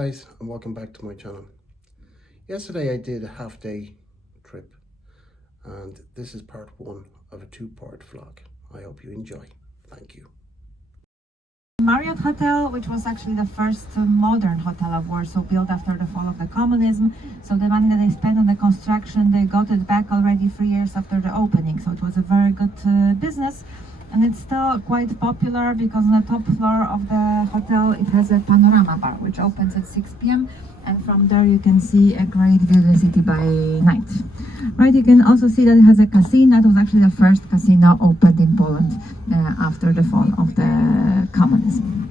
guys, and welcome back to my channel. Yesterday I did a half-day trip, and this is part one of a two-part vlog. I hope you enjoy. Thank you. Marriott Hotel, which was actually the first modern hotel of Warsaw, built after the fall of the communism. So the money that they spent on the construction, they got it back already 3 years after the opening. So it was a very good business. And it's still quite popular because on the top floor of the hotel it has a panorama bar which opens at 6 p.m. and from there you can see a great view of the city by night. Right, you can also see that it has a casino. It was actually the first casino opened in Poland after the fall of the communism.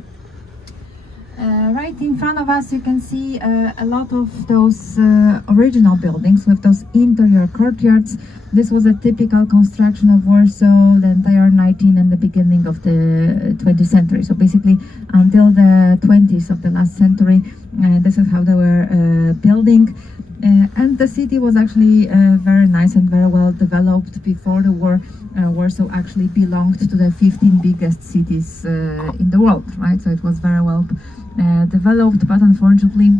Right in front of us you can see a lot of those original buildings with those interior courtyards. This was a typical construction of Warsaw, the entire 19th and the beginning of the 20th century. So basically until the 20s of the last century, this is how they were building. And the city was actually very nice and very well developed. Before the war, Warsaw actually belonged to the 15 biggest cities in the world, right? So it was very well developed, but unfortunately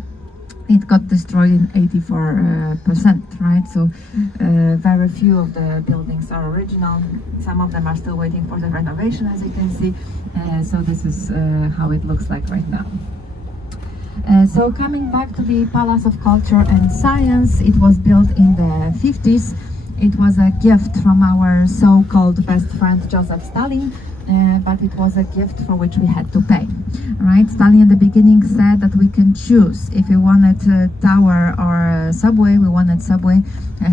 it got destroyed in 84%, right? So very few of the buildings are original. Some of them are still waiting for the renovation, as you can see. So this is how it looks like right now. So coming back to the Palace of Culture and Science, it was built in the 50s. It was a gift from our so-called best friend Joseph Stalin, but it was a gift for which we had to pay. Right? Stalin at the beginning said that we can choose if we wanted a tower or a subway. We wanted subway,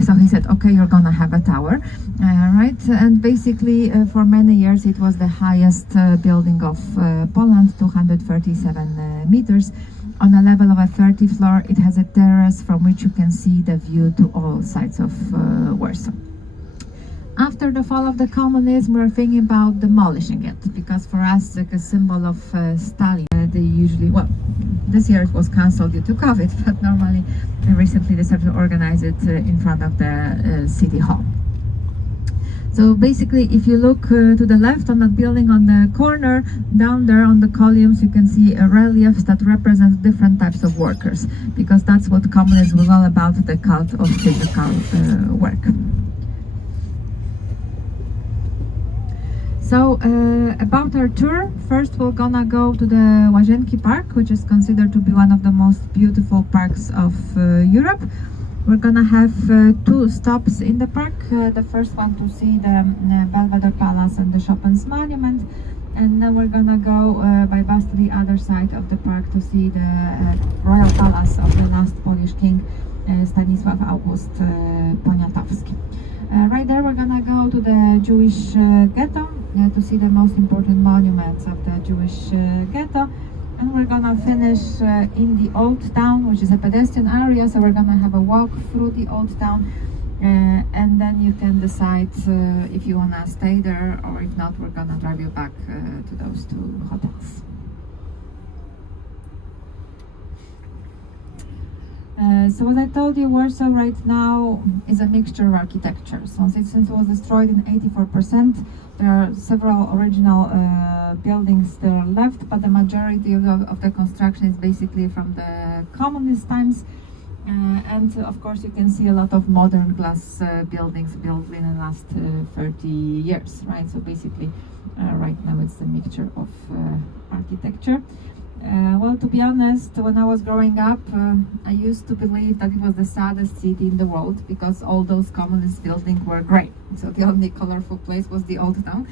so he said, okay, you're gonna have a tower. Right? And basically for many years it was the highest building of Poland, 237 meters. On a level of a 30th floor, it has a terrace from which you can see the view to all sides of Warsaw. After the fall of the communism, we're thinking about demolishing it, because for us, like a symbol of Stalin, they usually, well, this year it was cancelled due to COVID, but normally, recently they started to organize it in front of the city hall. So basically, if you look to the left on that building on the corner, down there on the columns, you can see reliefs that represent different types of workers, because that's what communism was all about, the cult of physical work. So about our tour, first we're gonna go to the Wajenki Park, which is considered to be one of the most beautiful parks of Europe. We're gonna have two stops in the park. The first one to see the Belvedere Palace and the Chopin's Monument, and then we're gonna go by bus to the other side of the park to see the Royal Palace of the last Polish king, Stanisław August Poniatowski. Right there we're gonna go to the Jewish ghetto to see the most important monuments of the Jewish ghetto. And we're gonna finish in the old town, which is a pedestrian area, so we're gonna have a walk through the old town, and then you can decide if you wanna stay there, or if not, we're gonna drive you back to those two hotels. So as I told you, Warsaw right now is a mixture of architecture. So since it was destroyed in 84%, there are several original buildings that are left, but the majority of the construction is basically from the communist times. And of course you can see a lot of modern glass buildings built in the last 30 years, right? So basically right now it's a mixture of architecture. Well, to be honest, when I was growing up, I used to believe that it was the saddest city in the world because all those communist buildings were grey. So the only colorful place was the old town.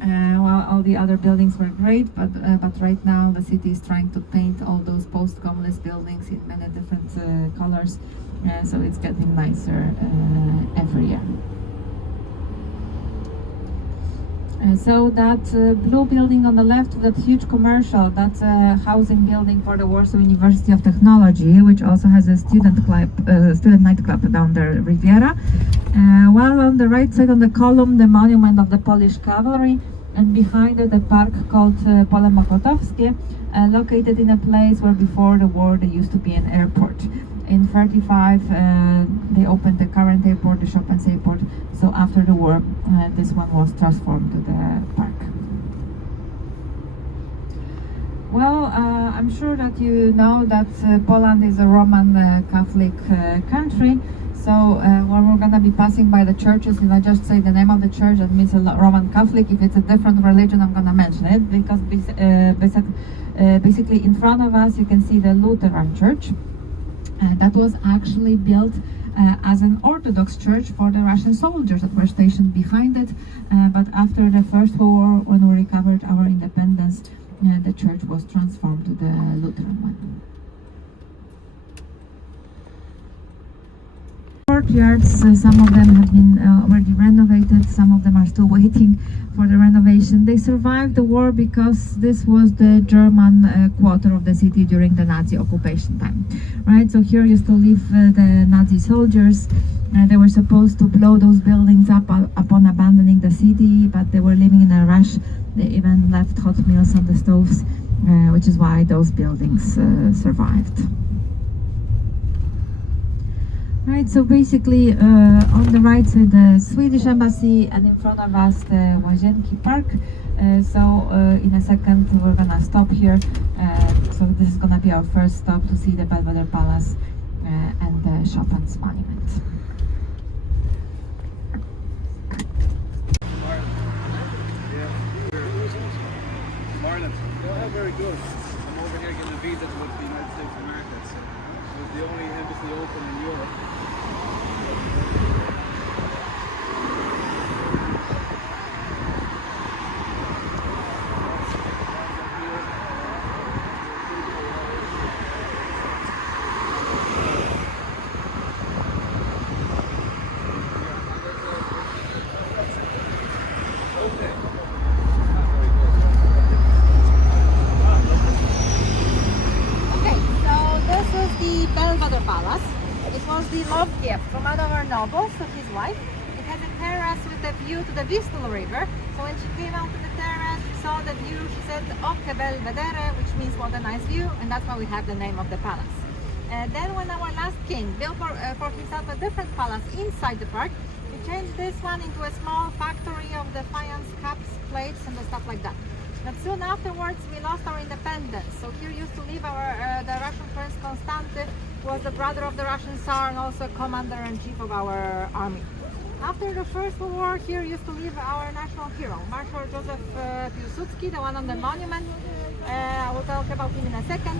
While all the other buildings were great, but right now the city is trying to paint all those post-communist buildings in many different colors. So it's getting nicer every year. So that blue building on the left, that huge commercial, that's a housing building for the Warsaw University of Technology, which also has a student nightclub down there, Riviera. While on the right side on the column, the monument of the Polish cavalry, and behind it a park called Pole Mokotowskie, located in a place where before the war there used to be an airport. In 1935, they opened the current airport, the Chopin's airport. So after the war, this one was transformed to the park. Well, I'm sure that you know that Poland is a Roman Catholic country. So when we're going to be passing by the churches, if I just say the name of the church, that means a Roman Catholic. If it's a different religion, I'm going to mention it, because basically in front of us you can see the Lutheran Church. That was actually built as an Orthodox church for the Russian soldiers that were stationed behind it. But after the First World War, when we recovered our independence, the church was transformed to the Lutheran one. Courtyards, some of them have been already renovated, some of them are still waiting for the renovation. They survived the war because this was the German quarter of the city during the Nazi occupation time, right? So here used to live the Nazi soldiers. They were supposed to blow those buildings up upon abandoning the city, but they were living in a rush. They even left hot meals on the stoves, which is why those buildings survived. Right, so basically on the right side the Swedish embassy, and in front of us the Wajenki Park. In a second we're gonna stop here. So this is gonna be our first stop to see the Belvedere Palace and the Chopin's monument. Ireland. Yeah, very good. I'm over here getting a visa to go to the United States of America. So it's the only embassy open in Europe. Belvedere Palace. It was the love gift from one of our nobles to his wife. It has a terrace with a view to the Vistula River. So when she came out to the terrace, she saw the view, she said, "Ocche Belvedere," which means what a nice view, and that's why we have the name of the palace. Then when our last king built for himself a different palace inside the park, he changed this one into a small factory of the faience cups, plates, and the stuff like that. But soon afterwards we lost our independence. So here used to live the Russian Prince Constantin, who was the brother of the Russian Tsar and also commander-in-chief of our army. After the First World War, here used to live our national hero, Marshal Joseph Piłsudski, the one on the monument. I will talk about him in a second.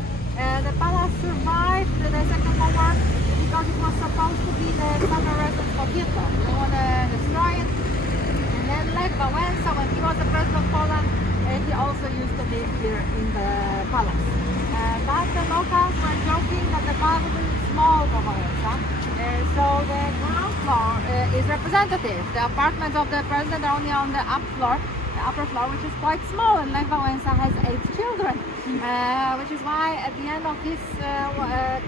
The palace survived the Second World War because it was supposed to be the summer residence of Hitler. They want to destroy it. And then Lech Wałęsa, when he was the president of Poland, he also used to live here in the palace. But the locals were joking that the palace was small for Wałęsa. So the ground floor is representative. The apartments of the president are only on the upper floor, which is quite small, and Lech Wałęsa has 8 children, which is why at the end of this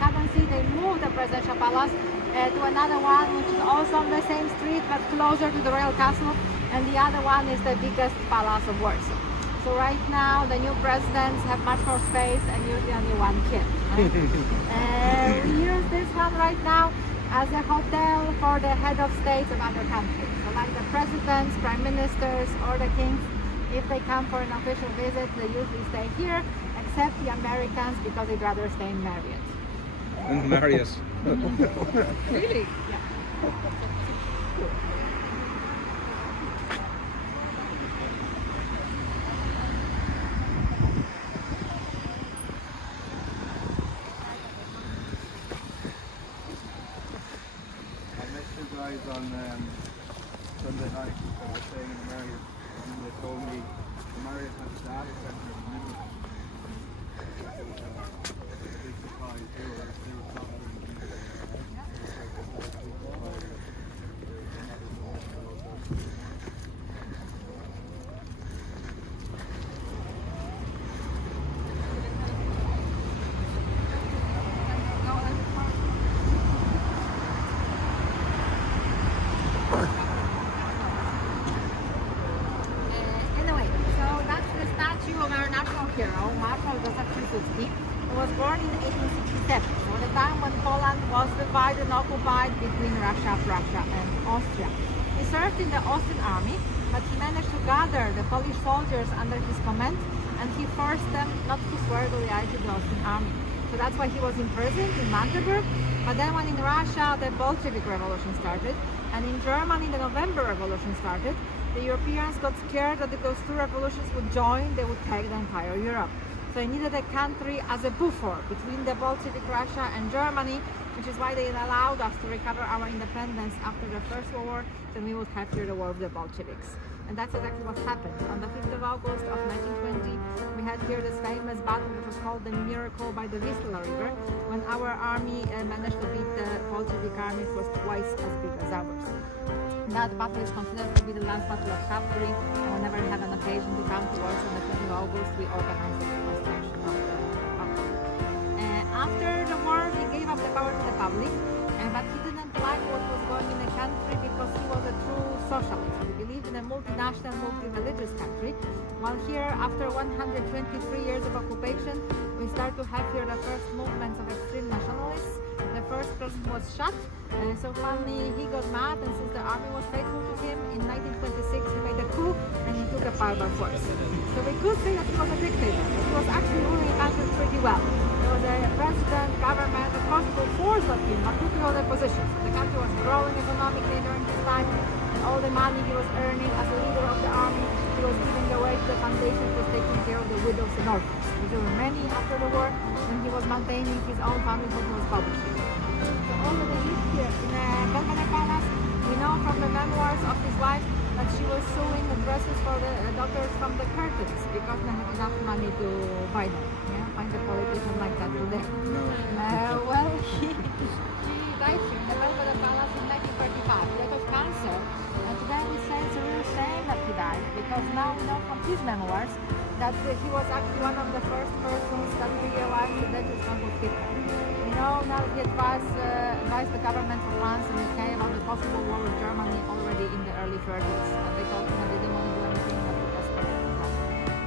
cadency they moved the presidential palace to another one, which is also on the same street but closer to the royal castle, and the other one is the biggest palace of Warsaw. So right now the new presidents have much more space and usually only one kid. Right? We use this one right now as a hotel for the head of states of other countries. So like the presidents, prime ministers, or the kings, if they come for an official visit, they usually stay here, except the Americans because they'd rather stay in Marriott. And Marius. Really? Yeah. Guys on Sunday night that were staying in Marriott, and they told me the Marriott has a data center in the middle. Big surprise. They were hero, Marshal Joseph Piłsudski, who was born in 1867, so at the time when Poland was divided and occupied between Russia and Austria. He served in the Austrian army, but he managed to gather the Polish soldiers under his command and he forced them not to swear loyalty to the Austrian army. So that's why he was imprisoned in Magdeburg. But then when in Russia the Bolshevik Revolution started, and in Germany the November Revolution started, the Europeans got scared that if those two revolutions would join, they would take the entire Europe. So they needed a country as a buffer between the Bolshevik Russia and Germany, which is why they allowed us to recover our independence after the First World War. Then we would have here the war with the Bolsheviks. And that's exactly what happened. On the 5th of August of 1920, we had here this famous battle, which was called the Miracle by the Vistula River, when our army managed to beat the Bolshevik army, which was twice as big as ours. That battle is considered to be the last battle of cavalry, and whenever we have an occasion to come to Warsaw on the 5th of August, we organize the demonstration of the battle. After the war, he gave up the power to the public, but he didn't like what was going in the country because he was a true socialist. He believed in a multinational, multi-religious country. While here, after 123 years of occupation, we start to have here the first movements of extreme nationalists. The first person was shot, so finally he got mad, and since the army was faithful to him, in 1926 he made a coup and he took the power by force. So we could say that he was a dictator, but he was actually ruling the country pretty well. There was a president, government, a possible force of him, but took all the positions. The country was growing economically during his time, and all the money he was earning as a leader of the army, he was giving away to the foundation that was taking care of the widows and orphans. There were many after the war, when he was maintaining his own family, what he was publishing. So all that they lived here in Belvedere Palace, we know from the memoirs of his wife that she was sewing the dresses for the daughters from the curtains because they had enough money to buy them. Yeah, find a politician like that today. Well, he died here in the Belvedere Palace in 1935. He died of cancer. And today we say it's a real shame that he died, because now we know from his memoirs that he was actually one of the first persons that realized that it was not good people. We know now that he advised the government of France and UK about the possible war with Germany already in the early 30s. And they told him that they didn't want to do anything but to desperate.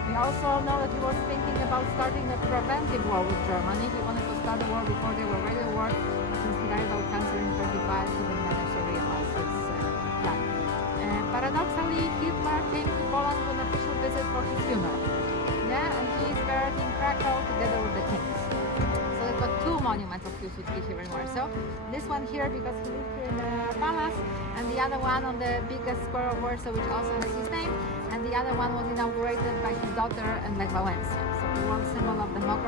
We also know that he was thinking about starting a preventive war with Germany. He wanted to start the war before they were ready to war, but since he died of cancer in 35, he didn't manage to realize his plan. Paradoxally, Hitler came to Poland for an official visit for his funeral. Yeah, and he is buried in Krakow together with the kings. So we've got two monuments of Piłsudski here in Warsaw. This one here because he lived here in the palace, and the other one on the biggest square of Warsaw, which also has his name, and the other one was inaugurated by his daughter and Lech Wałęsa. So the one symbol of democracy